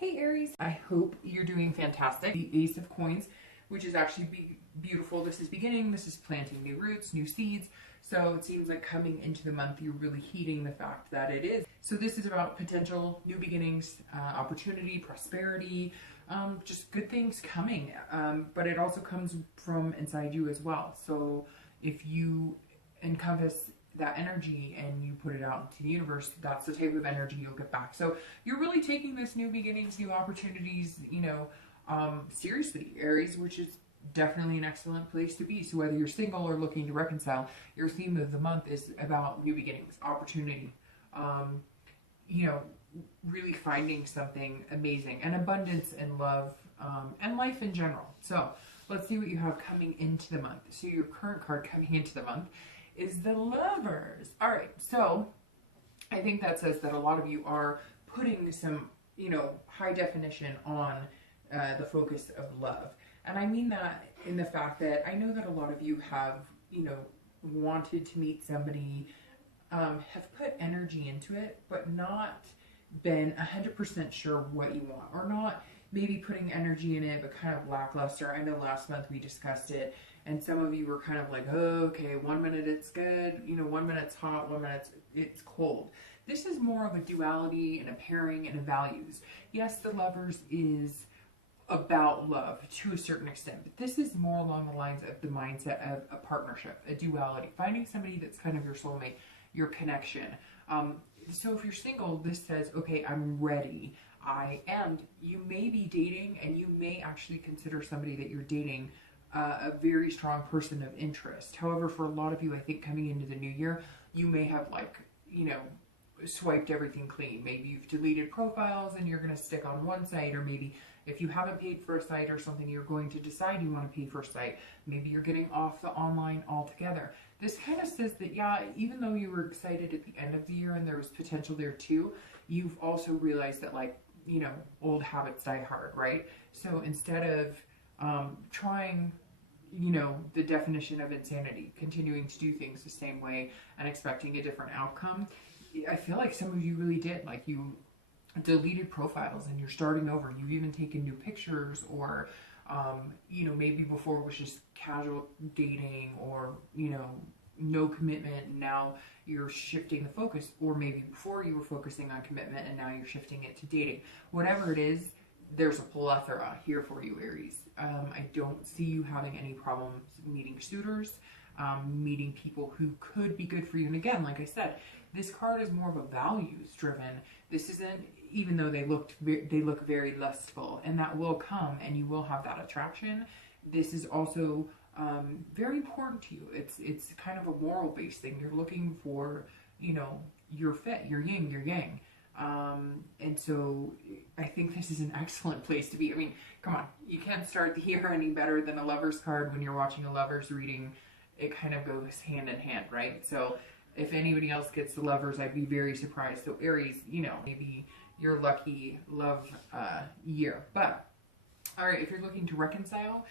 Hey Aries, I hope you're doing fantastic. The Ace of Coins, which is actually beautiful. This is beginning, this is planting new roots, new seeds. So it seems like coming into the month, you're really heeding the fact that it is. So this is about potential new beginnings, opportunity, prosperity, just good things coming. But it also comes from inside you as well. So if you encompass that energy and you put it out into the universe, that's the type of energy you'll get back. So you're really taking this new beginnings, new opportunities, seriously, Aries, which is definitely an excellent place to be. So whether you're single or looking to reconcile, your theme of the month is about new beginnings, opportunity, really finding something amazing, and abundance and love, and life in general. So let's see what you have coming into the month. So your current card coming into the month is the Lovers. All right, so I think that says that a lot of you are putting some, high definition on the focus of love. And I mean that in the fact that I know that a lot of you have, wanted to meet somebody, have put energy into it, but not been 100% sure what you want, or not maybe putting energy in it, but kind of lackluster. I know last month we discussed it, and some of you were kind of like, oh, okay, 1 minute it's good, 1 minute it's hot, 1 minute it's cold. This is more of a duality and a pairing and a values. Yes, the Lovers is about love to a certain extent, but this is more along the lines of the mindset of a partnership, a duality, finding somebody that's kind of your soulmate, your connection. So if you're single, this says, okay, I'm ready. You may be dating, and you may actually consider somebody that you're dating a very strong person of interest. However, for a lot of you, I think coming into the new year, you may have swiped everything clean. Maybe you've deleted profiles and you're going to stick on one site, or maybe if you haven't paid for a site or something, you're going to decide you want to pay for a site. Maybe you're getting off the online altogether. This kind of says that, yeah, even though you were excited at the end of the year and there was potential there too, you've also realized that, old habits die hard, right? So instead of trying, the definition of insanity, continuing to do things the same way and expecting a different outcome, I feel like some of you really did. Like, you deleted profiles and you're starting over. You've even taken new pictures, or maybe before it was just casual dating, or no commitment, and now you're shifting the focus. Or maybe before you were focusing on commitment and now you're shifting it to dating. Whatever it is, there's a plethora here for you, Aries. I don't see you having any problems meeting suitors, meeting people who could be good for you. And again, like I said, this card is more of a values driven. This isn't, even though they look very lustful, and that will come, and you will have that attraction. This is also very important to you. It's kind of a moral based thing. You're looking for, your fit, your yin, your yang. And so I think this is an excellent place to be. I mean, come on, you can't start the year any better than a Lovers card when you're watching a Lovers reading. It kind of goes hand in hand, right? So if anybody else gets the Lovers, I'd be very surprised. So Aries, maybe your lucky love year. But all right, if you're looking to reconcile,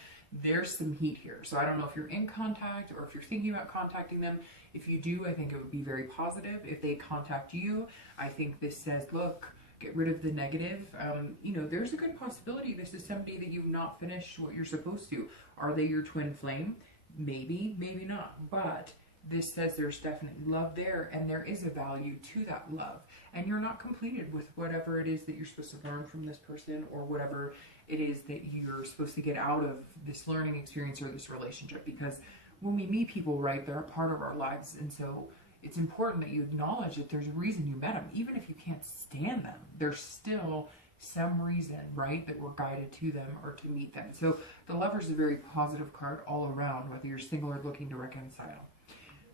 there's some heat here. So I don't know if you're in contact or if you're thinking about contacting them. If you do, I think it would be very positive. If they contact you, I think this says, look, get rid of the negative. There's a good possibility this is somebody that you've not finished what you're supposed to. Are they your twin flame? Maybe, maybe not. But this says there's definitely love there, and there is a value to that love. And you're not completed with whatever it is that you're supposed to learn from this person, or whatever it is that you're supposed to get out of this learning experience or this relationship. Because when we meet people, right, they're a part of our lives. And so it's important that you acknowledge that there's a reason you met them. Even if you can't stand them, there's still some reason, right, that we're guided to them or to meet them. So the Lover is a very positive card all around, whether you're single or looking to reconcile.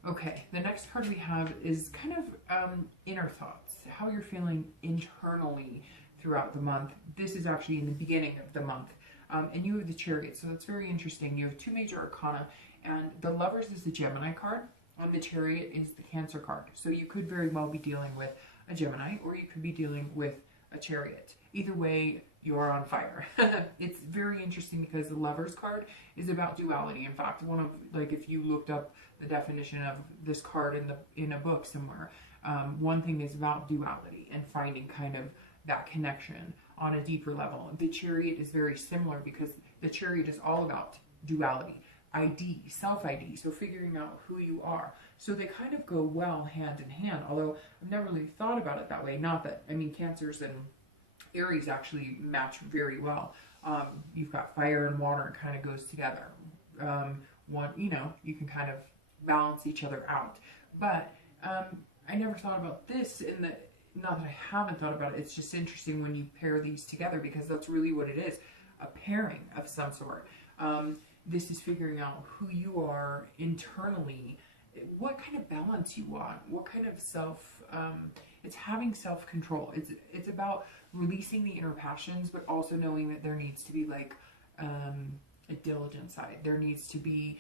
Okay, the next card we have is kind of inner thoughts, how you're feeling internally throughout the month. This is actually in the beginning of the month. And you have the Chariot, so that's very interesting. You have two major arcana, and the Lovers is the Gemini card, and the Chariot is the Cancer card. So you could very well be dealing with a Gemini, or you could be dealing with a Chariot. Either way, you're on fire. It's very interesting because the Lovers card is about duality. In fact, if you looked up the definition of this card in a book somewhere, one thing is about duality and finding kind of that connection on a deeper level. The Chariot is very similar because the Chariot is all about duality, ID, self-ID, so figuring out who you are. So they kind of go well hand in hand, although I've never really thought about it that way. Not that, I mean, Cancers and Aries actually match very well. You've got fire and water, it kind of goes together. One, you know, you can kind of balance each other out. But I never thought about this in the, not that I haven't thought about it, it's just interesting when you pair these together, because that's really what it is, a pairing of some sort. This is figuring out who you are internally, what kind of balance you want, what kind of it's having self-control. It's about releasing the inner passions, but also knowing that there needs to be like a diligent side. There needs to be,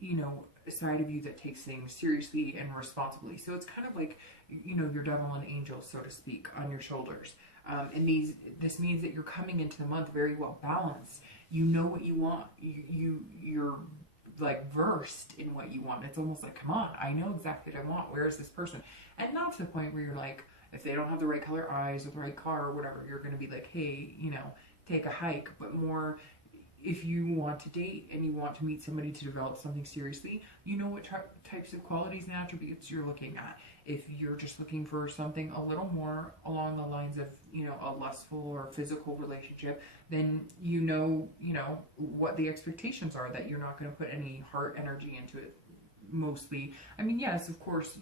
you know, a side of you that takes things seriously and responsibly. So it's kind of like, you know, your devil and angel, so to speak, on your shoulders. And this means that you're coming into the month very well balanced. You know what you want. You're like versed in what you want. It's almost like, come on, I know exactly what I want. Where is this person? And not to the point where you're like, if they don't have the right color eyes or the right car or whatever, you're going to be like, hey, you know, take a hike. But more, if you want to date and you want to meet somebody to develop something seriously, you know what types of qualities and attributes you're looking at. If you're just looking for something a little more along the lines of, you know, a lustful or physical relationship, then you know what the expectations are, that you're not going to put any heart energy into it mostly. I mean, yes, of course,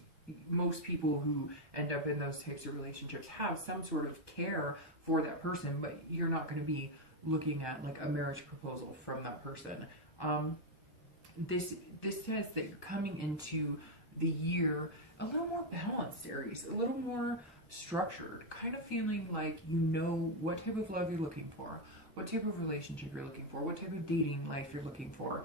most people who end up in those types of relationships have some sort of care for that person, but you're not going to be looking at like a marriage proposal from that person. This says that you're coming into the year a little more balanced, Aries, a little more structured, kind of feeling like you know what type of love you're looking for, what type of relationship you're looking for, what type of dating life you're looking for,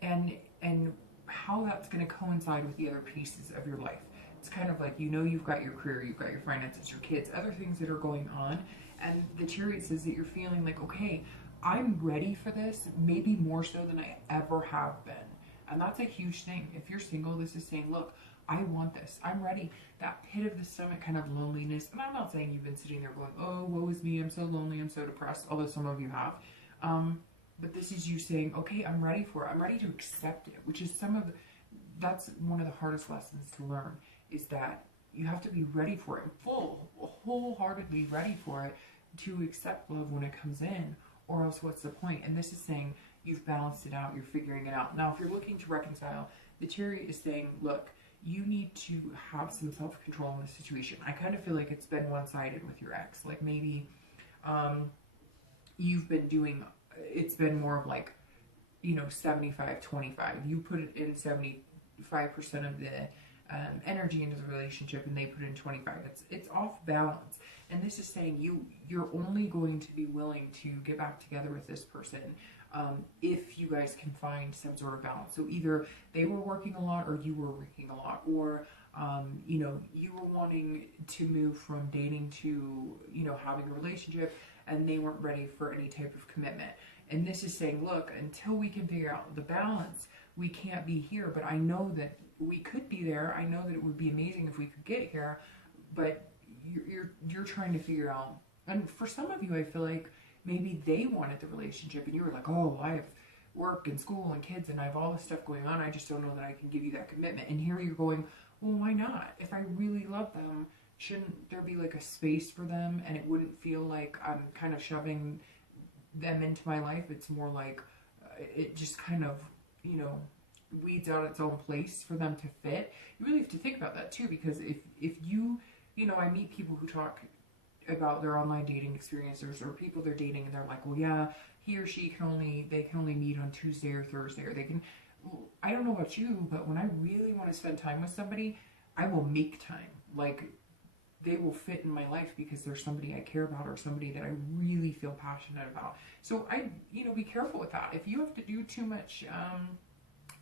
and how that's going to coincide with the other pieces of your life. It's kind of like, you know, you've got your career, you've got your finances, your kids, other things that are going on, and the Chariot says that you're feeling like, okay, I'm ready for this, maybe more so than I ever have been. And that's a huge thing. If you're single, this is saying, look, I want this. I'm ready. That pit of the stomach kind of loneliness. And I'm not saying you've been sitting there going, oh, woe is me, I'm so lonely, I'm so depressed, although some of you have. But this is you saying, okay, I'm ready for it. I'm ready to accept it, which is that's one of the hardest lessons to learn, is that you have to be ready for it, wholeheartedly ready for it, to accept love when it comes in, or else what's the point? And this is saying you've balanced it out, you're figuring it out. Now, if you're looking to reconcile, the Chariot is saying, look, you need to have some self-control in this situation. I kind of feel like it's been one-sided with your ex. Like maybe you've been doing, it's been more of like, you know, 75-25. You put it in 75% of the energy into the relationship, and they put in 25. It's off balance. And this is saying you're only going to be willing to get back together with this person if you guys can find some sort of balance. So either they were working a lot or you were working a lot, or you know, you were wanting to move from dating to, you know, having a relationship, and they weren't ready for any type of commitment. And this is saying, look, until we can figure out the balance, we can't be here. But I know that we could be there. I know that it would be amazing if we could get here, but you're trying to figure out. And for some of you, I feel like maybe they wanted the relationship and you were like, oh, I have work and school and kids and I have all this stuff going on, I just don't know that I can give you that commitment. And here you're going, well, why not? If I really love them, shouldn't there be like a space for them, and it wouldn't feel like I'm kind of shoving them into my life? It's more like it just kind of, you know, weeds out its own place for them to fit. You really have to think about that too, because if you know, I meet people who talk about their online dating experiences, or people they're dating and they're like, well, yeah, he or she they can only meet on Tuesday or Thursday, or they can, I don't know about you, but when I really want to spend time with somebody, I will make time. Like, they will fit in my life because there's somebody I care about, or somebody that I really feel passionate about. So you know, be careful with that. If you have to do too much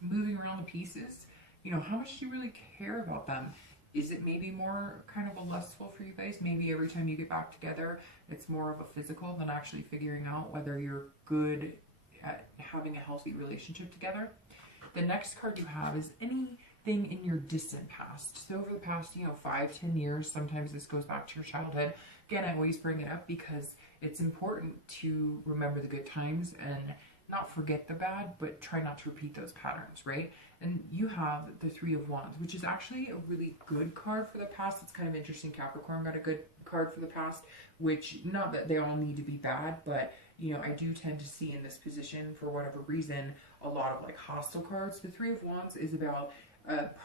moving around the pieces, you know, how much do you really care about them? Is it maybe more kind of a lustful for you guys? Maybe every time you get back together, it's more of a physical than actually figuring out whether you're good at having a healthy relationship together. The next card you have is any thing in your distant past. So over the past, 5-10 years, sometimes this goes back to your childhood. Again, I always bring it up because it's important to remember the good times and not forget the bad, but try not to repeat those patterns, right? And you have the Three of Wands, which is actually a really good card for the past. It's kind of interesting. Capricorn got a good card for the past, which, not that they all need to be bad, but I do tend to see in this position, for whatever reason, a lot of like hostile cards. The Three of Wands is about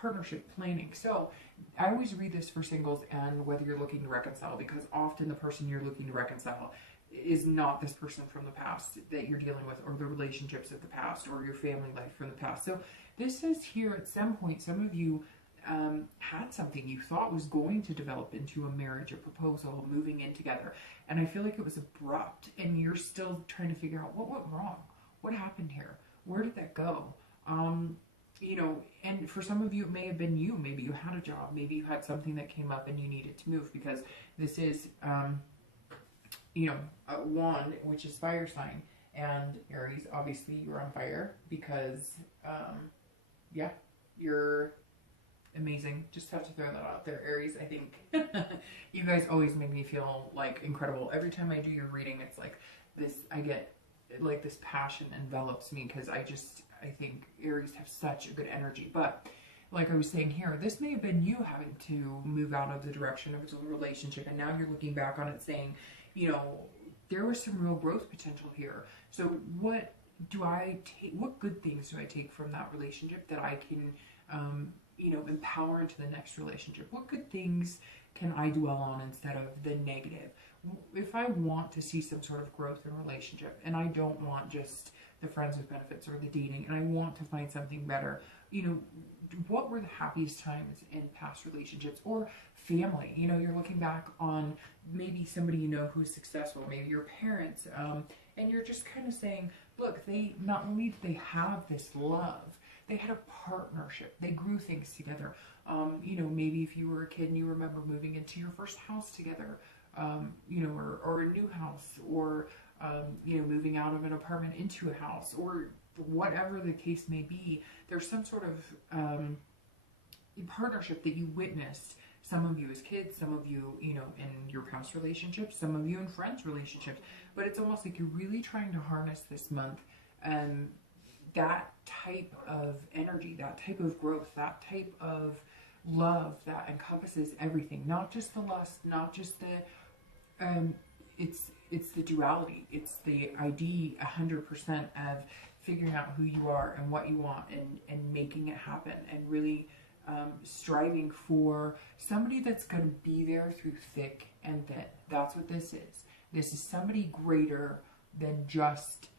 partnership planning. So I always read this for singles and whether you're looking to reconcile, because often the person you're looking to reconcile is not this person from the past that you're dealing with, or the relationships of the past, or your family life from the past. So this says here, at some point, some of you had something you thought was going to develop into a marriage, a proposal, moving in together. And I feel like it was abrupt, and you're still trying to figure out what went wrong. What happened here? Where did that go? And for some of you, it may have been you. Maybe you had a job. Maybe you had something that came up and you needed to move, because this is, a wand, which is fire sign. And Aries, obviously you're on fire because, you're amazing. Just have to throw that out there, Aries. I think you guys always make me feel like incredible. Every time I do your reading, it's like this, I get like this passion envelops me, because I think Aries have such a good energy. But like I was saying here, this may have been you having to move out of the direction of a relationship, and now you're looking back on it saying, there was some real growth potential here. So what do I take? What good things do I take from that relationship that I can, empower into the next relationship? What good things can I dwell on instead of the negative? If I want to see some sort of growth in a relationship, and I don't want just the friends with benefits or the dating, and I want to find something better, what were the happiest times in past relationships or family? You're looking back on maybe somebody who's successful, maybe your parents, and you're just kind of saying, look, they not only did they have this love, they had a partnership, they grew things together. Maybe if you were a kid and you remember moving into your first house together, or a new house, or moving out of an apartment into a house, or whatever the case may be, there's some sort of partnership that you witnessed. Some of you as kids, some of you, in your past relationships, some of you in friends relationships. But it's almost like you're really trying to harness this month that type of energy, that type of growth, that type of love that encompasses everything, not just the lust, not just the it's the duality, it's the ID 100% of figuring out who you are and what you want, and making it happen, and really striving for somebody that's going to be there through thick and thin. That's what this is. This is somebody greater than just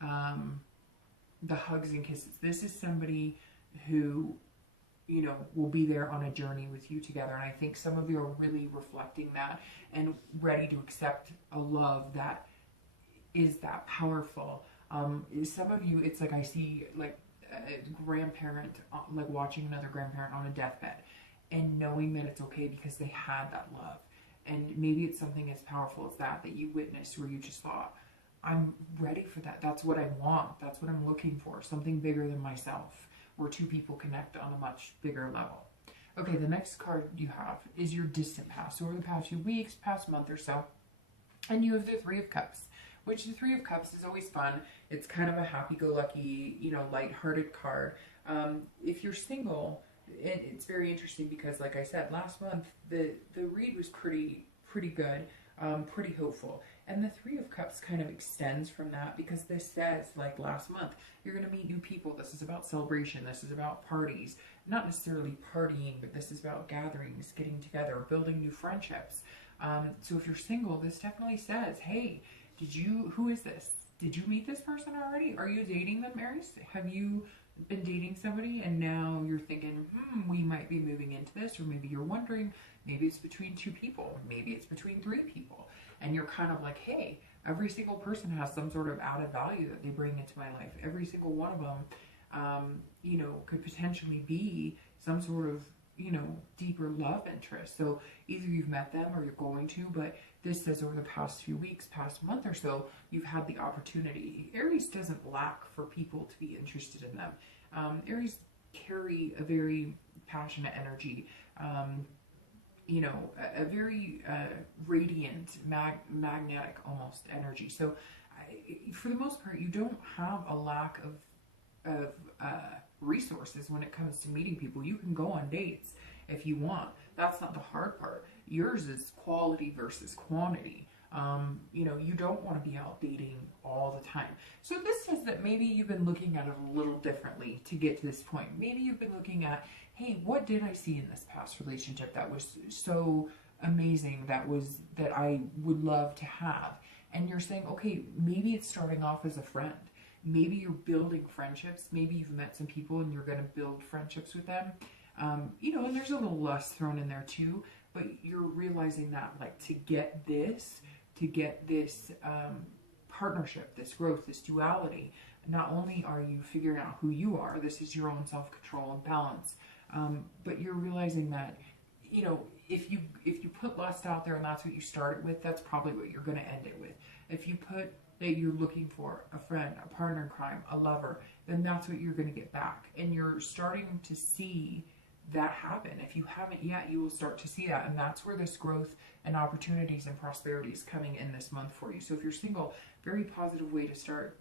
the hugs and kisses. This is somebody who will be there on a journey with you together. And I think some of you are really reflecting that and ready to accept a love that is that powerful. Some of you, it's like I see like a grandparent, like watching another grandparent on a deathbed and knowing that it's okay because they had that love. And maybe it's something as powerful as that you witnessed, where you just thought, I'm ready for that. That's what I want. That's what I'm looking for. Something bigger than myself, where two people connect on a much bigger level. Okay, the next card you have is your distant past. So over the past few weeks, past month or so, and you have the Three of Cups, which the Three of Cups is always fun. It's kind of a happy-go-lucky, lighthearted card. If you're single, it's very interesting because, like I said, last month, the read was pretty good, pretty hopeful. And the Three of Cups kind of extends from that, because this says, like last month, you're going to meet new people. This is about celebration. This is about parties. Not necessarily partying, but this is about gatherings, getting together, building new friendships. So if you're single, this definitely says, hey, who is this? Did you meet this person already? Are you dating them, Aries? Have you been dating somebody and now you're thinking, we might be moving into this? Or maybe you're wondering, maybe it's between two people. Maybe it's between three people. And you're kind of like, hey, every single person has some sort of added value that they bring into my life. Every single one of them, could potentially be some sort of, deeper love interest. So either you've met them or you're going to, but this says over the past few weeks, past month or so, you've had the opportunity. Aries doesn't lack for people to be interested in them. Aries carry a very passionate energy, you know, a very radiant, magnetic almost energy. So for the most part, you don't have a lack of resources when it comes to meeting people. You can go on dates if you want. That's not the hard part. Yours is quality versus quantity. You know, you don't want to be out dating all the time. So this says that maybe you've been looking at it a little differently to get to this point. Maybe you've been looking at, hey, what did I see in this past relationship that was so amazing, that I would love to have? And you're saying, okay, maybe it's starting off as a friend. Maybe you're building friendships. Maybe you've met some people and you're going to build friendships with them. You know, and there's a little lust thrown in there too, but you're realizing that, like, to get this partnership, this growth, this duality, not only are you figuring out who you are, this is your own self-control and balance, but you're realizing that, you know, if you put lust out there and that's what you started with, that's probably what you're going to end it with. If you put that you're looking for a friend, a partner in crime, a lover, then that's what you're going to get back. And you're starting to see that happen. If you haven't yet, you will start to see that. And that's where this growth and opportunities and prosperity is coming in this month for you. So if you're single, very positive way to start.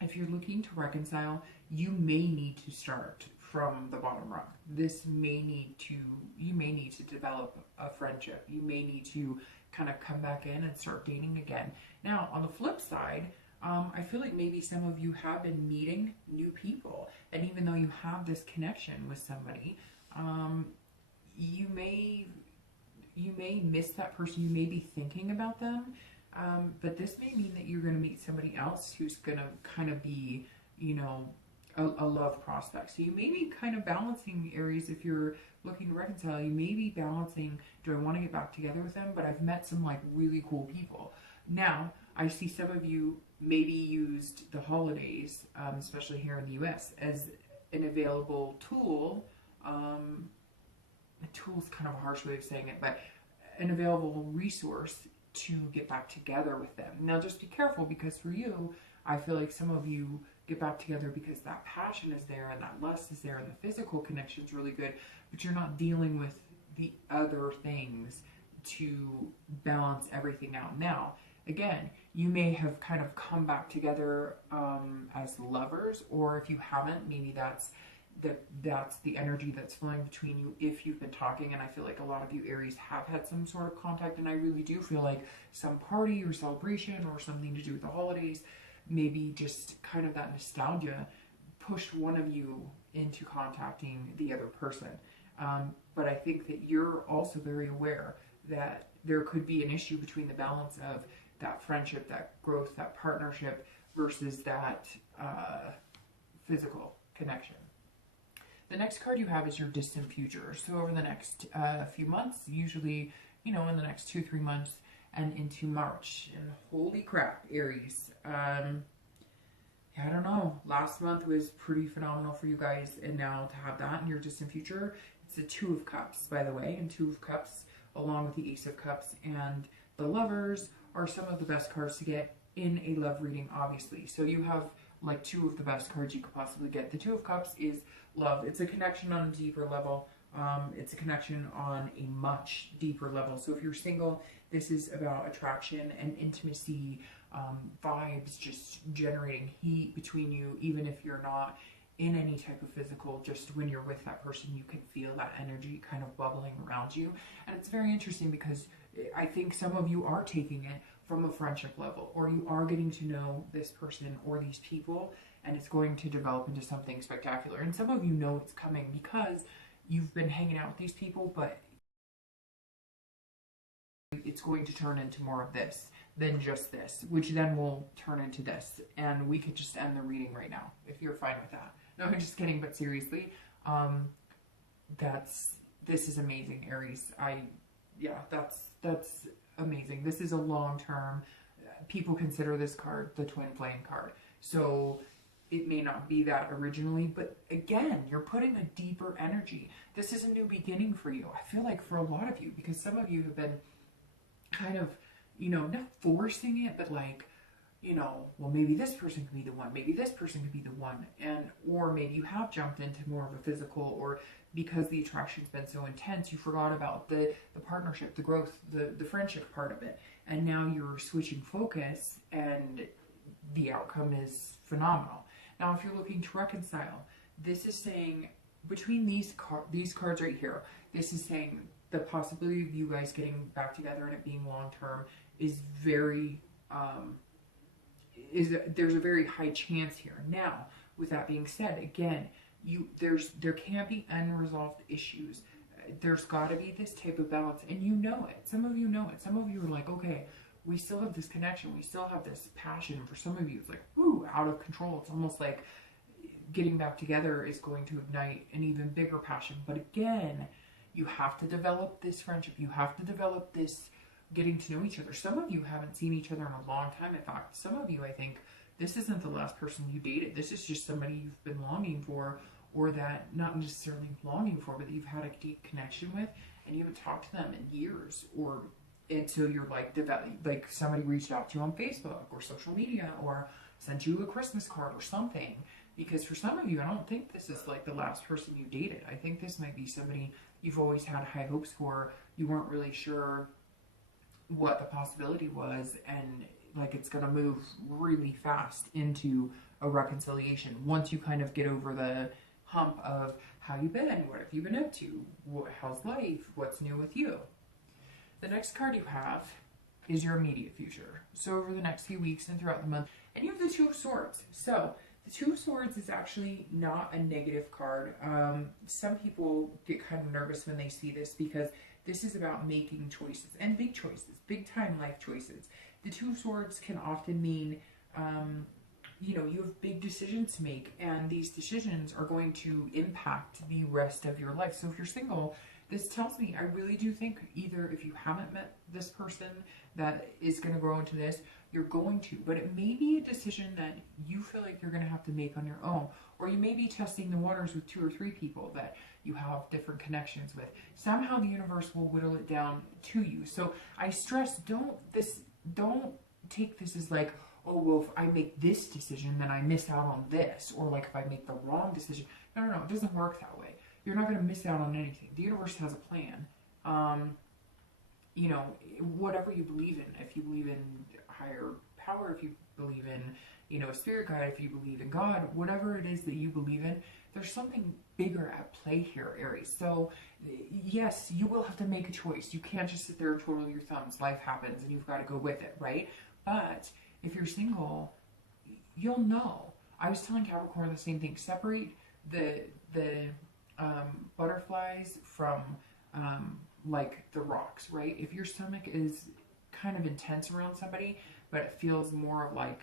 If you're looking to reconcile, you may need to start from the bottom rung. You may need to develop a friendship. You may need to kind of come back in and start dating again. Now, on the flip side, I feel like maybe some of you have been meeting new people, and even though you have this connection with somebody, you may miss that person. You may be thinking about them, but this may mean that you're going to meet somebody else who's going to kind of be, you know, a love prospect. So you may be kind of balancing, Aries, if you're looking to reconcile. You may be balancing, do I want to get back together with them? But I've met some like really cool people. Now, I see some of you maybe used the holidays, especially here in the US, as an available tool. A tool is kind of a harsh way of saying it, but an available resource to get back together with them. Now, just be careful, because for you, I feel like some of you get back together because that passion is there and that lust is there and the physical connection is really good, but you're not dealing with the other things to balance everything out. Now, again, you may have kind of come back together as lovers, or if you haven't, maybe that's the energy that's flowing between you if you've been talking. And I feel like a lot of you Aries have had some sort of contact, and I really do feel like some party or celebration or something to do with the holidays, maybe just kind of that nostalgia pushed one of you into contacting the other person. But I think that you're also very aware that there could be an issue between the balance of that friendship, that growth, that partnership versus that physical connection. The next card you have is your distant future. So over the next few months, usually, you know, in the next 2-3 months and into March. And holy crap, Aries. I don't know. Last month was pretty phenomenal for you guys, and now to have that in your distant future, it's a 2 of Cups, by the way, and 2 of Cups along with the Ace of Cups and the Lovers are some of the best cards to get in a love reading, obviously. So you have like 2 of the best cards you could possibly get. The 2 of Cups is love. It's a connection on a deeper level. It's a connection on a much deeper level. So if you're single, this is about attraction and intimacy, vibes, just generating heat between you, even if you're not in any type of physical. Just when you're with that person, you can feel that energy kind of bubbling around you. And it's very interesting because I think some of you are taking it from a friendship level, or you are getting to know this person or these people, and it's going to develop into something spectacular. And some of you know it's coming because you've been hanging out with these people, but it's going to turn into more of this than just this, which then will turn into this. And we could just end the reading right now if you're fine with that. No, I'm just kidding, but seriously, this is amazing, Aries. That's amazing. This is a long-term, people consider this card the twin flame card. So it may not be that originally, but again, you're putting a deeper energy. This is a new beginning for you. I feel like for a lot of you, because some of you have been kind of, you know, not forcing it, but like you know, well, maybe this person could be the one, maybe this person could be the one, and or maybe you have jumped into more of a physical, or because the attraction's been so intense, you forgot about the partnership, the growth, the friendship part of it, and now you're switching focus, and the outcome is phenomenal. Now, if you're looking to reconcile, this is saying between these cards right here, this is saying the possibility of you guys getting back together and it being long term is very there's a very high chance here. Now, with that being said, again, there can be unresolved issues. There's got to be this type of balance, and you know it. Some of you know it. Some of you are like, okay, we still have this connection. We still have this passion. For some of you, it's like, ooh, out of control. It's almost like getting back together is going to ignite an even bigger passion. But again, you have to develop this friendship. You have to develop this getting to know each other. Some of you haven't seen each other in a long time. In fact, some of you, I think, this isn't the last person you dated. This is just somebody you've been longing for, or that, not necessarily longing for, but that you've had a deep connection with, and you haven't talked to them in years, or until you're like somebody reached out to you on Facebook or social media, or sent you a Christmas card or something. Because for some of you, I don't think this is like the last person you dated. I think this might be somebody you've always had high hopes for. You weren't really sure what the possibility was, and like it's going to move really fast into a reconciliation once you kind of get over the hump of how you been, what have you been up to, how's life, what's new with you. The next card you have is your immediate future. So over the next few weeks and throughout the month, and you have the Two of Swords. So the Two of Swords is actually not a negative card. Some people get kind of nervous when they see this, because this is about making choices, and big choices, big time life choices. The Two of Swords can often mean, you know, you have big decisions to make, and these decisions are going to impact the rest of your life. So if you're single, this tells me, I really do think either if you haven't met this person that is going to grow into this, you're going to, but it may be a decision that you feel like you're going to have to make on your own, or you may be testing the waters with 2 or 3 people that you have different connections with. Somehow the universe will whittle it down to you. So I stress, don't take this as like, oh, well, if I make this decision, then I miss out on this, or like if I make the wrong decision. No, it doesn't work that way. You're not going to miss out on anything. The universe has a plan. You know, whatever you believe in, if you believe in higher power, if you believe in, you know, a spirit guide, if you believe in God, whatever it is that you believe in, there's something bigger at play here, Aries. So yes, you will have to make a choice. You can't just sit there and twiddle your thumbs. Life happens and you've got to go with it, right? But if you're single, you'll know. I was telling Capricorn the same thing. Separate the butterflies from like the rocks, right? If your stomach is kind of intense around somebody, but it feels more like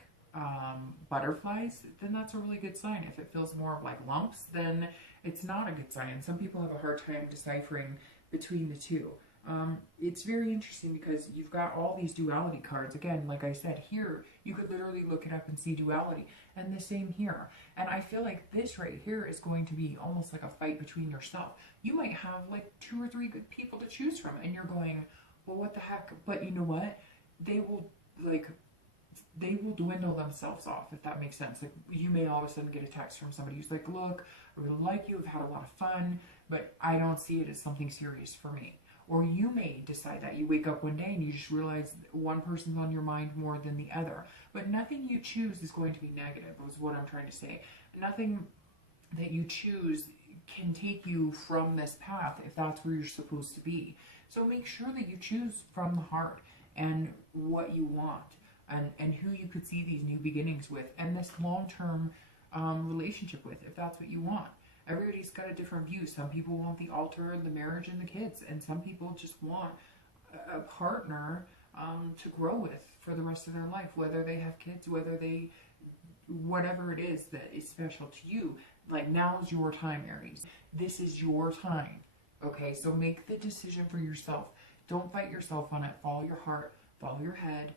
butterflies, then that's a really good sign. If it feels more like lumps, then it's not a good sign. Some people have a hard time deciphering between the two. It's very interesting because you've got all these duality cards. Again, like I said, here, you could literally look it up and see duality. And the same here. And I feel like this right here is going to be almost like a fight between yourself. You might have like 2 or 3 good people to choose from, and you're going, well, what the heck? But you know what? They will dwindle themselves off, if that makes sense. Like, you may all of a sudden get a text from somebody who's like, look, I really like you, I've had a lot of fun, but I don't see it as something serious for me. Or you may decide that. You wake up one day and you just realize one person's on your mind more than the other. But nothing you choose is going to be negative, is what I'm trying to say. Nothing that you choose can take you from this path if that's where you're supposed to be. So make sure that you choose from the heart and what you want, and who you could see these new beginnings with, and this long-term relationship with, if that's what you want. Everybody's got a different view. Some people want the altar, the marriage, and the kids, and some people just want a partner to grow with for the rest of their life, whether they have kids, whatever it is that is special to you. Like, now is your time, Aries. This is your time. Okay, so make the decision for yourself. Don't fight yourself on it. Follow your heart, follow your head.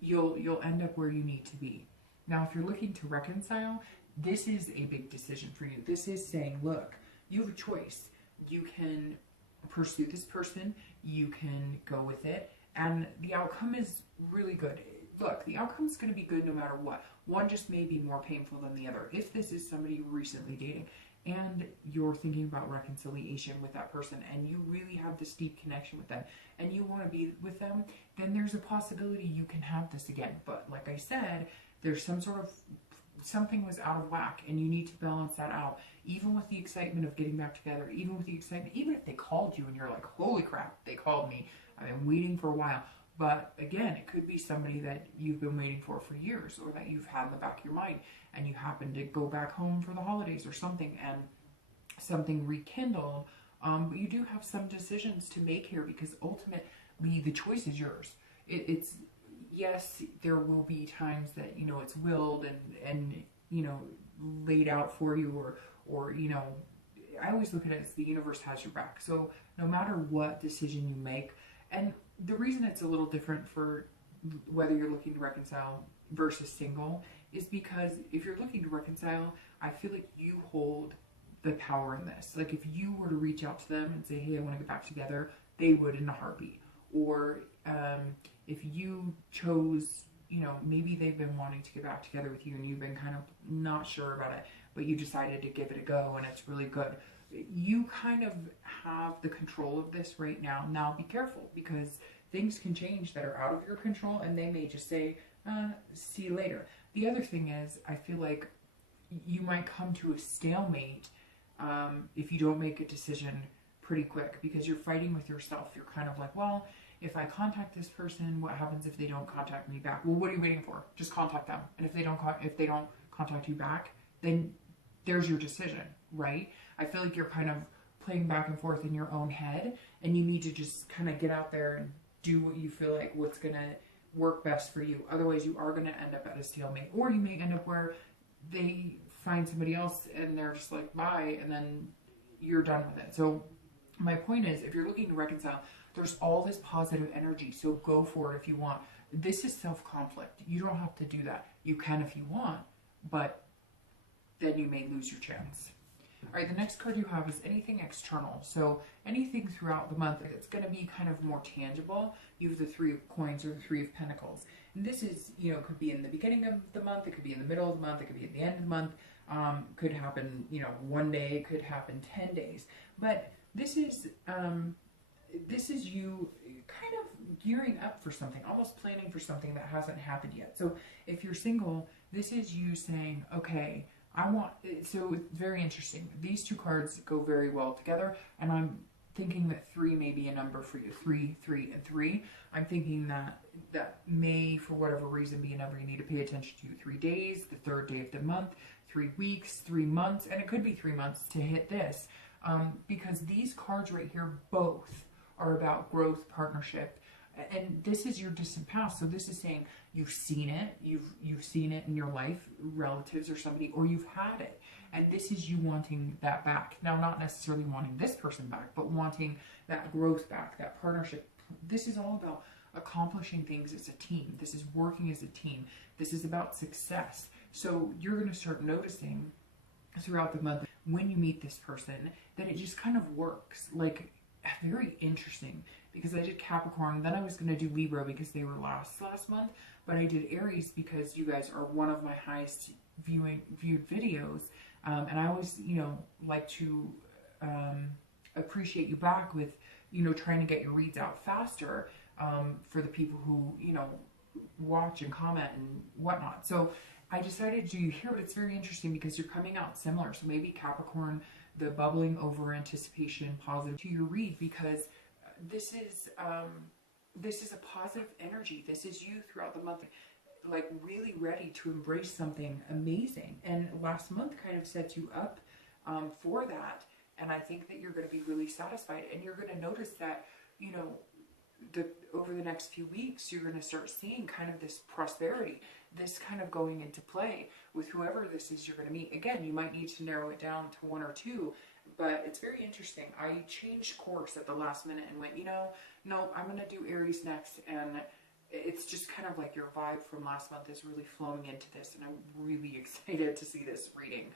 You'll end up where you need to be. Now, if you're looking to reconcile, this is a big decision for you. This is saying, look, you have a choice. You can pursue this person, you can go with it, and the outcome is really good. look, the outcome is going to be good no matter what. One just may be more painful than the other. If this is somebody you're recently dating and you're thinking about reconciliation with that person and you really have this deep connection with them and you want to be with them, then there's a possibility you can have this again. But like I said, there's something was out of whack and you need to balance that out. Even with the excitement of getting back together, even with the excitement, even if they called you and you're like, holy crap, they called me. I've been waiting for a while. But again, it could be somebody that you've been waiting for years, or that you've had in the back of your mind, and you happen to go back home for the holidays or something, and something rekindled. But you do have some decisions to make here, because ultimately the choice is yours. It's yes, there will be times that, you know, it's willed and you know, laid out for you, or you know, I always look at it as the universe has your back. So no matter what decision you make, and the reason it's a little different for whether you're looking to reconcile versus single is because if you're looking to reconcile, I feel like you hold the power in this. Like if you were to reach out to them and say, hey, I want to get back together, they would in a heartbeat. Or if you chose, you know, maybe they've been wanting to get back together with you and you've been kind of not sure about it, but you decided to give it a go and it's really good. You kind of have the control of this right now. Now be careful, because things can change that are out of your control and they may just say, see you later. The other thing is, I feel like you might come to a stalemate if you don't make a decision pretty quick, because you're fighting with yourself. You're kind of like, well, if I contact this person, what happens if they don't contact me back? Well, what are you waiting for? Just contact them. And if they don't contact you back, then there's your decision, right? I feel like you're kind of playing back and forth in your own head, and you need to just kind of get out there and do what you feel like what's going to work best for you. Otherwise, you are going to end up at a stalemate, or you may end up where they find somebody else and they're just like, bye, and then you're done with it. So my point is, if you're looking to reconcile, there's all this positive energy, so go for it if you want. This is self-conflict. You don't have to do that. You can if you want, but then you may lose your chance. All right, the next card you have is anything external. So anything throughout the month, it's going to be kind of more tangible. You have the Three of Coins or the Three of Pentacles. And this is, you know, it could be in the beginning of the month, it could be in the middle of the month, it could be at the end of the month. Could happen, you know, one day, it could happen 10 days. But this is you kind of gearing up for something, almost planning for something that hasn't happened yet. So if you're single, this is you saying, okay, so it's very interesting. These two cards go very well together, and I'm thinking that 3 may be a number for you. 3, 3, and 3. I'm thinking that may, for whatever reason, be a number you need to pay attention to. 3 days, the third day of the month, 3 weeks, 3 months, and it could be 3 months to hit this. Because these cards right here both are about growth, partnership, and this is your distant past. So this is saying you've seen it, you've seen it in your life, relatives or somebody, or you've had it, and this is you wanting that back. Now, not necessarily wanting this person back, but wanting that growth back, that partnership. This is all about accomplishing things as a team. This is working as a team. This is about success. So you're going to start noticing throughout the month when you meet this person that it just kind of works. Like, very interesting, because I did Capricorn, then I was going to do Libra because they were last month, but I did Aries because you guys are one of my highest viewed videos, and I always, you know, like to appreciate you back with, you know, trying to get your reads out faster for the people who, you know, watch and comment and whatnot. So I decided to do you here, but it's very interesting because you're coming out similar. So maybe Capricorn, the bubbling over anticipation, positive to your read, because this is a positive energy. This is you throughout the month, like really ready to embrace something amazing. And last month kind of sets you up for that. And I think that you're going to be really satisfied, and you're going to notice that, you know, over the next few weeks, you're going to start seeing kind of this prosperity, this kind of going into play with whoever this is you're going to meet. Again, you might need to narrow it down to 1 or 2, but it's very interesting. I changed course at the last minute and went, you know, no, I'm going to do Aries next, and it's just kind of like your vibe from last month is really flowing into this, and I'm really excited to see this reading.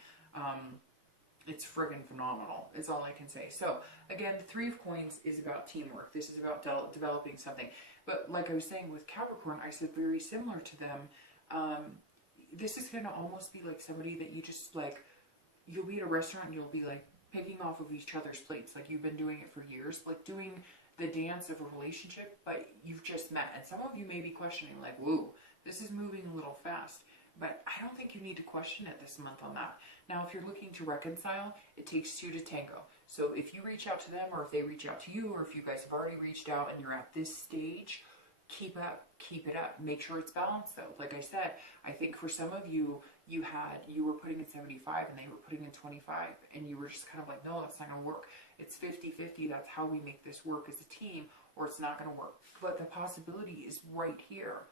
it's friggin' phenomenal, is all I can say. So again, the Three of Coins is about teamwork. This is about developing something. But like I was saying with Capricorn, I said very similar to them. This is going to almost be like somebody that you just like, you'll be at a restaurant and you'll be like picking off of each other's plates. Like you've been doing it for years, like doing the dance of a relationship, but you've just met. And some of you may be questioning like, whoa, this is moving a little fast. But I don't think you need to question it this month on that. Now, if you're looking to reconcile, it takes two to tango. So if you reach out to them, or if they reach out to you, or if you guys have already reached out and you're at this stage, keep it up. Make sure it's balanced though. Like I said, I think for some of you, you were putting in 75 and they were putting in 25, and you were just kind of like, no, that's not gonna work. It's 50-50. That's how we make this work as a team, or it's not gonna work. But the possibility is right here.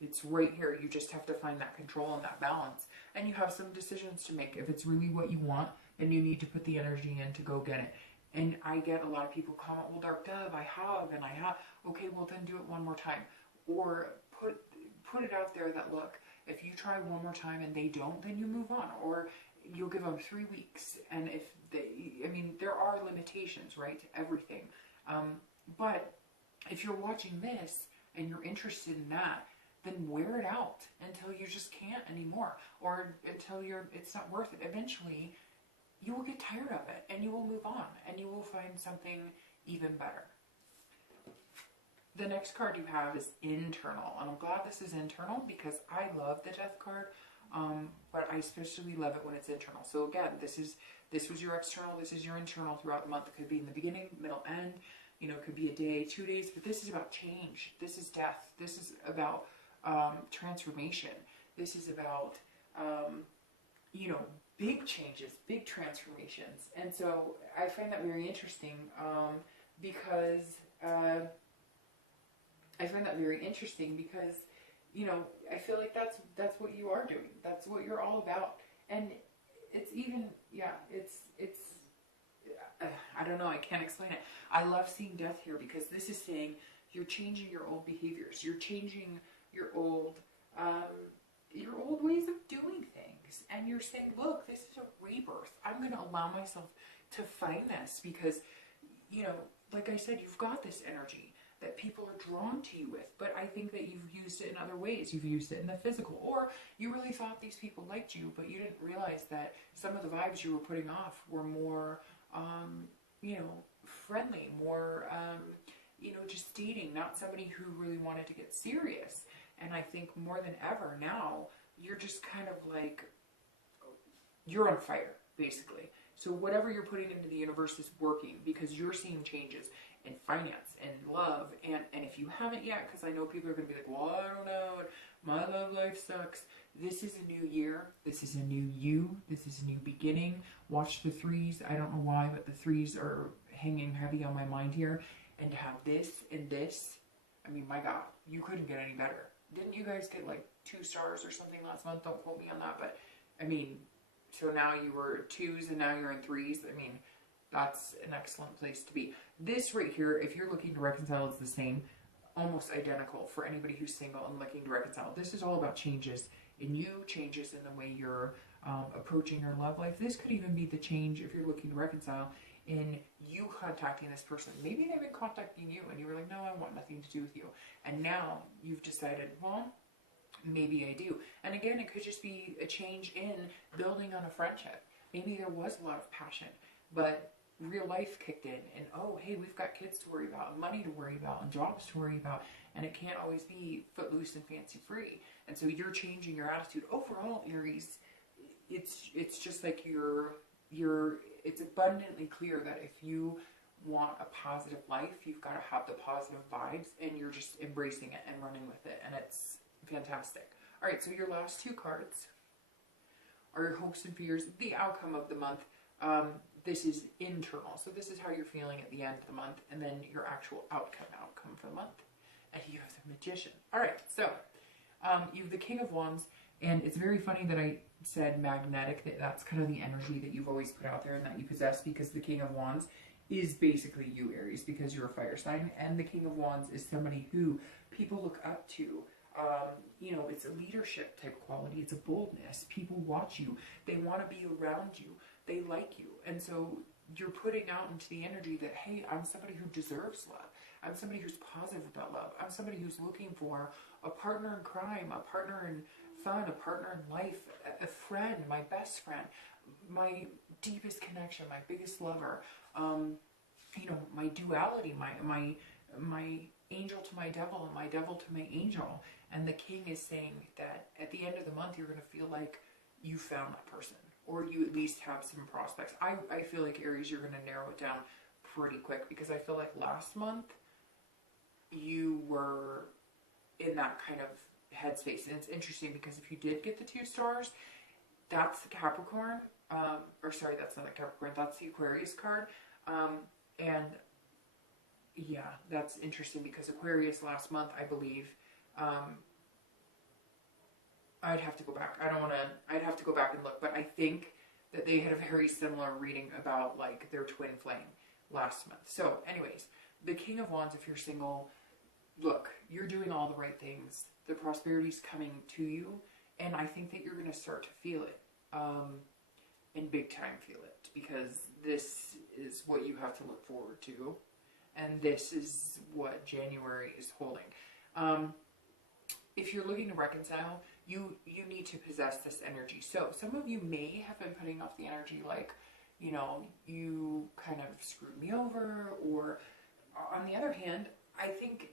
It's right here. You just have to find that control and that balance. And you have some decisions to make. If it's really what you want, then you need to put the energy in to go get it. And I get a lot of people comment, well, Dark Dove, I have. Okay, well, then do it one more time. Or put it out there that, look, if you try one more time and they don't, then you move on. Or you'll give them 3 weeks. And if they, I mean, there are limitations, right, to everything. But if you're watching this and you're interested in that, then wear it out until you just can't anymore, or until it's not worth it. Eventually, you will get tired of it, and you will move on, and you will find something even better. The next card you have is internal, and I'm glad this is internal because I love the Death card, but I especially love it when it's internal. So again, this was your external, this is your internal throughout the month. It could be in the beginning, middle, end. You know, it could be a day, 2 days, but this is about change. This is death. This is about transformation. This is about, you know, big changes, big transformations. And so I find that very interesting because you know, I feel like that's what you are doing. That's what you're all about. And it's even, yeah, it's I don't know, I can't explain it. I love seeing death here because this is saying you're changing your old behaviors. You're changing your old ways of doing things, and you're saying, look, this is a rebirth. I'm going to allow myself to find this because, you know, like I said, you've got this energy that people are drawn to you with, but I think that you've used it in other ways. You've used it in the physical, or you really thought these people liked you, but you didn't realize that some of the vibes you were putting off were more, you know, friendly, more, you know, just dating, not somebody who really wanted to get serious. And I think more than ever now, you're just kind of like, you're on fire, basically. So whatever you're putting into the universe is working because you're seeing changes in finance and love. And if you haven't yet, because I know people are going to be like, well, I don't know, my love life sucks. This is a new year. This is a new you. This is a new beginning. Watch the threes. I don't know why, but the threes are hanging heavy on my mind here. And to have this and this, I mean, my God, you couldn't get any better. Didn't you guys get like 2 stars or something last month? Don't quote me on that, but I mean, so now you were 2s and now you're in 3s. I mean, that's an excellent place to be. This right here, if you're looking to reconcile, is the same, almost identical for anybody who's single and looking to reconcile. This is all about changes in you, changes in the way you're approaching your love life. This could even be the change, if you're looking to reconcile, in you contacting this person. Maybe they've been contacting you and you were like, no, I want nothing to do with you. And now you've decided, well, maybe I do. And again, it could just be a change in building on a friendship. Maybe there was a lot of passion, but real life kicked in and, oh, hey, we've got kids to worry about and money to worry about and jobs to worry about. And it can't always be footloose and fancy free. And so you're changing your attitude. Overall, Aries, it's just like it's abundantly clear that if you want a positive life, you've got to have the positive vibes, and you're just embracing it and running with it, and it's fantastic. All right, so your last 2 cards are your hopes and fears, the outcome of the month. This is internal, so this is how you're feeling at the end of the month, and then your actual outcome for the month. And you have the Magician. All right, so you have the King of Wands, and it's very funny that I said magnetic, that's kind of the energy that you've always put out there and that you possess, because the King of Wands is basically you, Aries, because you're a fire sign, and the King of Wands is somebody who people look up to. You know, it's a leadership type quality, it's a boldness. People watch you, they want to be around you. they like you. And so you're putting out into the energy that, hey, I'm somebody who deserves love. I'm somebody who's positive about love. I'm somebody who's looking for a partner in crime, a partner in fun, a partner in life, a friend, my best friend, my deepest connection, my biggest lover, you know, my duality, my angel to my devil and my devil to my angel. And the king is saying that at the end of the month, you're going to feel like you found that person, or you at least have some prospects. I feel like, Aries, you're going to narrow it down pretty quick, because I feel like last month you were in that kind of headspace. And it's interesting because if you did get the 2 stars, that's the Capricorn, or sorry, that's not the Capricorn, that's the Aquarius card. And yeah, that's interesting because Aquarius last month, I believe, I'd have to go back. I'd have to go back and look, but I think that they had a very similar reading about like their twin flame last month. So anyways, the King of Wands, if you're single, look, you're doing all the right things. The prosperity's coming to you, and I think that you're going to start to feel it, and big time feel it, because this is what you have to look forward to, and this is what January is holding. If you're looking to reconcile, you need to possess this energy. So some of you may have been putting off the energy like, you know, you kind of screwed me over, or on the other hand, I think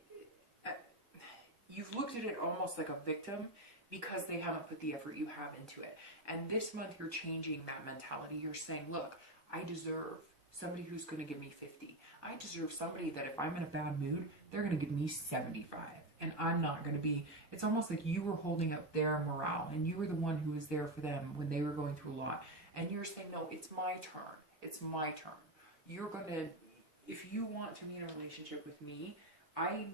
you've looked at it almost like a victim because they haven't put the effort you have into it. And this month you're changing that mentality. You're saying, look, I deserve somebody who's going to give me 50. I deserve somebody that if I'm in a bad mood, they're going to give me 75. And I'm not going to be, it's almost like you were holding up their morale and you were the one who was there for them when they were going through a lot. And you're saying, no, it's my turn. It's my turn. You're going to, if you want to be in a relationship with me, I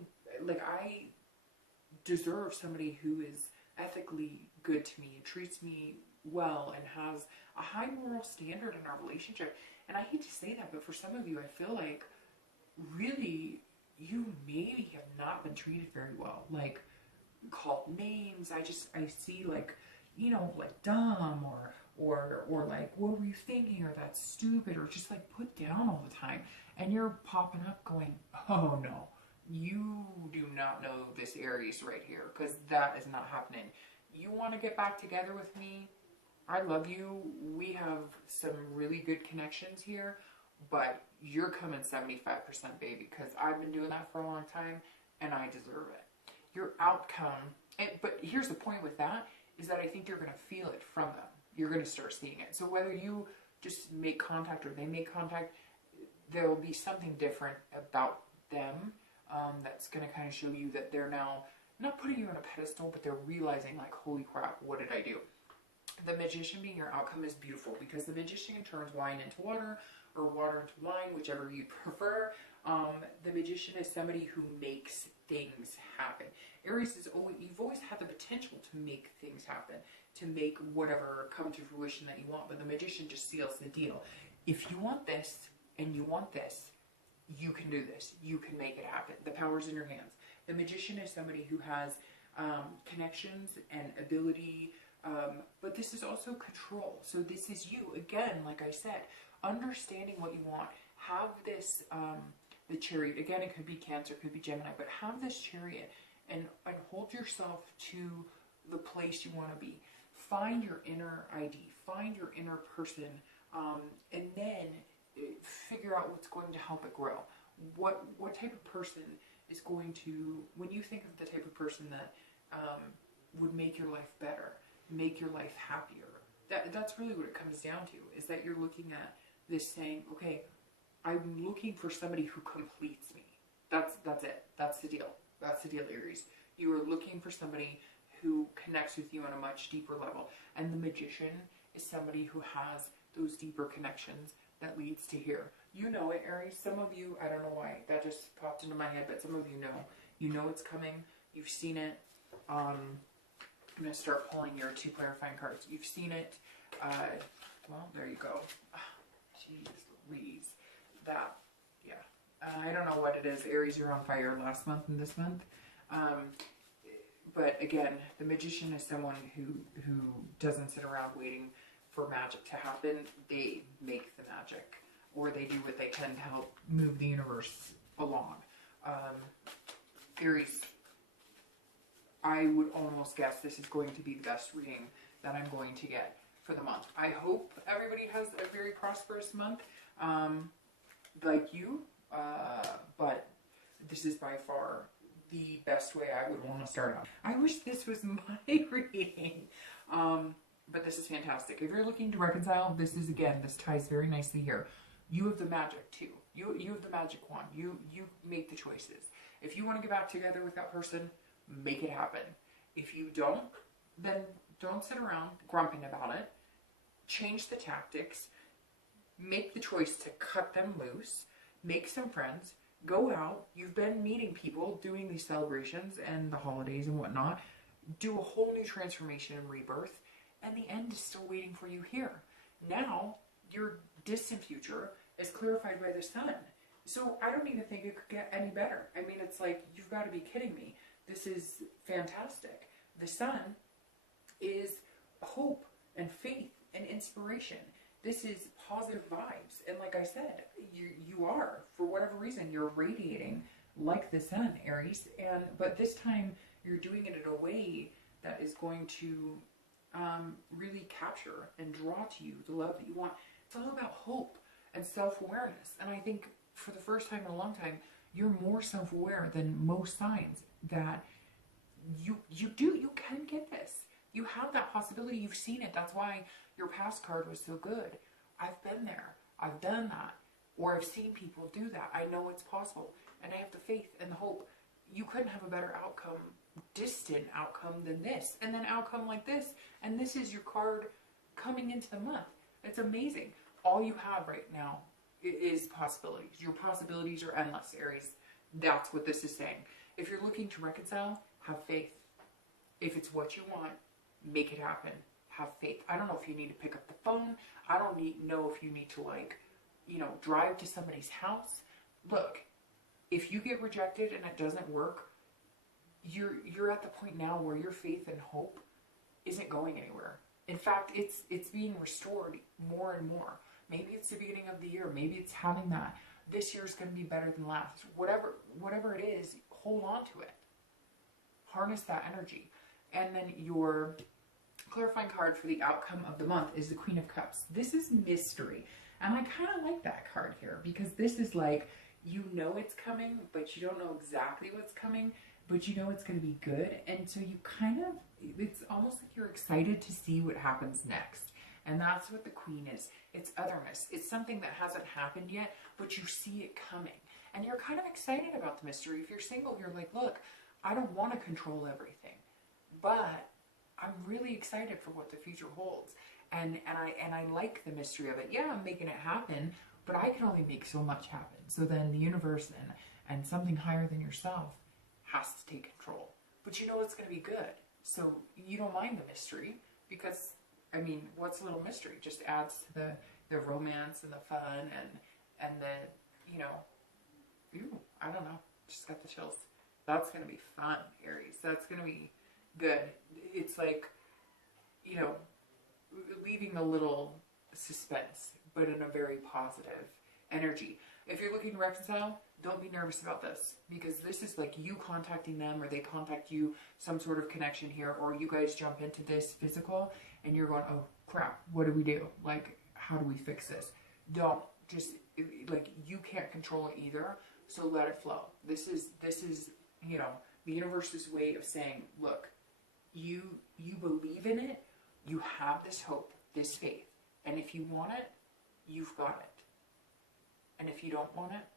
deserve somebody who is ethically good to me, treats me well, and has a high moral standard in our relationship. And I hate to say that, but for some of you, I feel like really you maybe have not been treated very well. Like, called names. I see like, you know, like dumb or like, what were you thinking? Or that's stupid, or just like put down all the time. And you're popping up going, oh no, you do not know this Aries right here, because that is not happening. You want to get back together with me? I love you. We have some really good connections here, but you're coming 75%, baby, because I've been doing that for a long time and I deserve it. Your outcome, but here's the point with that, is that I think you're going to feel it from them. You're going to start seeing it. So whether you just make contact or they make contact, there will be something different about them that's going to kind of show you that they're now not putting you on a pedestal, but they're realizing like, holy crap, what did I do? The Magician being your outcome is beautiful, because the Magician turns wine into water, or water into wine, whichever you prefer. The Magician is somebody who makes things happen. Aries is always, you've always had the potential to make things happen, to make whatever come to fruition that you want, but the Magician just seals the deal. If you want this and you want this, you can do this. You can make it happen. The power's in your hands. The Magician is somebody who has connections and ability, but this is also control. So this is you. Again, like I said, understanding what you want. Have this, the Chariot. Again, it could be Cancer, it could be Gemini, but have this Chariot and hold yourself to the place you want to be. Find your inner ID. Find your inner person, and then figure out what's going to help it grow. What type of person is going to, when you think of the type of person that would make your life better, make your life happier, that's really what it comes down to, is that you're looking at this saying, okay, I'm looking for somebody who completes me. That's it. That's the deal. That's the deal, Aries. You are looking for somebody who connects with you on a much deeper level. And the Magician is somebody who has those deeper connections that leads to here. You know it, Aries. Some of you, I don't know why that just popped into my head, but some of you know. You know it's coming. You've seen it. I'm going to start pulling your 2 clarifying cards. You've seen it. Well, there you go. Jeez Louise. That, yeah. I don't know what it is. Aries, you're on fire last month and this month. But again, the Magician is someone who doesn't sit around waiting for magic to happen, they make the magic, or they do what they can to help move the universe along. Aries, I would almost guess this is going to be the best reading that I'm going to get for the month. I hope everybody has a very prosperous month, like you, but this is by far the best way I would want to start out. I wish this was my reading, but this is fantastic. If you're looking to reconcile, this is, again, this ties very nicely here. You have the magic too. You have the magic wand. You make the choices. If you want to get back together with that person, make it happen. If you don't, then don't sit around grumping about it. Change the tactics. Make the choice to cut them loose. Make some friends. Go out. You've been meeting people, doing these celebrations and the holidays and whatnot. Do a whole new transformation and rebirth. And the end is still waiting for you here. Now, your distant future is clarified by the sun. So I don't even think it could get any better. I mean, it's like, you've got to be kidding me. This is fantastic. The sun is hope and faith and inspiration. This is positive vibes. And like I said, you are, for whatever reason, you're radiating like the sun, Aries. But this time you're doing it in a way that is going to really capture and draw to you the love that you want. It's all about hope and self-awareness. And I think for the first time in a long time, you're more self-aware than most signs that you can get this. You have that possibility. You've seen it. That's why your past card was so good. I've been there. I've done that. Or I've seen people do that. I know it's possible. And I have the faith and the hope. You couldn't have a better outcome, distant outcome than this. And then outcome like this. And this is your card coming into the month. It's amazing. All you have right now is possibilities. Your possibilities are endless, Aries. That's what this is saying. If you're looking to reconcile, have faith. If it's what you want, make it happen. Have faith. I don't know if you need to pick up the phone. I don't know if you need to, drive to somebody's house. Look, if you get rejected and it doesn't work, you're at the point now where your faith and hope isn't going anywhere. In fact, it's being restored more and more. Maybe it's the beginning of the year. Maybe it's having that. This year's going to be better than last. Whatever it is, hold on to it. Harness that energy. And then your clarifying card for the outcome of the month is the Queen of Cups. This is mystery. And I kind of like that card here because this is like, you know it's coming, but you don't know exactly what's coming, but you know it's going to be good. And so you it's almost like you're excited to see what happens next. And that's what the Queen is. It's otherness. It's something that hasn't happened yet, but you see it coming. And you're kind of excited about the mystery. If you're single, you're like, look, I don't want to control everything, but I'm really excited for what the future holds. And I like the mystery of it. Yeah, I'm making it happen, but I can only make so much happen. So then the universe and something higher than yourself has to take control. But you know it's going to be good. So you don't mind the mystery because, I mean, what's a little mystery? Just adds to the romance and the fun and the, I don't know. Just got the chills. That's going to be fun, Aries. That's going to be good. It's like, leaving a little suspense, but in a very positive energy. If you're looking to reconcile, don't be nervous about this because this is like you contacting them or they contact you, some sort of connection here, or you guys jump into this physical and you're going, oh crap, what do we do? Like, how do we fix this? Don't just, you can't control it either. So let it flow. This is, the universe's way of saying, look, you believe in it. You have this hope, this faith. And if you want it, you've got it. And if you don't want it,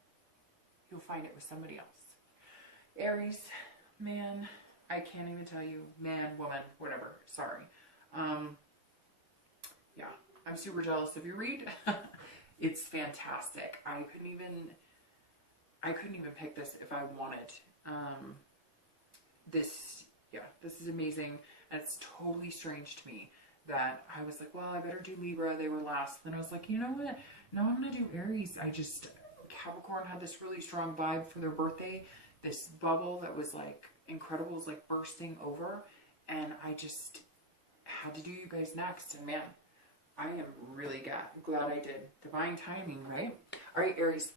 you'll find it with somebody else. Aries, man, I can't even tell you, man, woman, whatever, sorry. Yeah, I'm super jealous of your read. It's fantastic. I couldn't even pick this if I wanted. This is amazing. And it's totally strange to me that I was like, well, I better do Libra. They were last. Then I was like, you know what? No, I'm going to do Aries. Capricorn had this really strong vibe for their birthday. This bubble that was like incredible, was like bursting over. And I just had to do you guys next. And man, I am really glad I did. Divine timing, right? All right, Aries,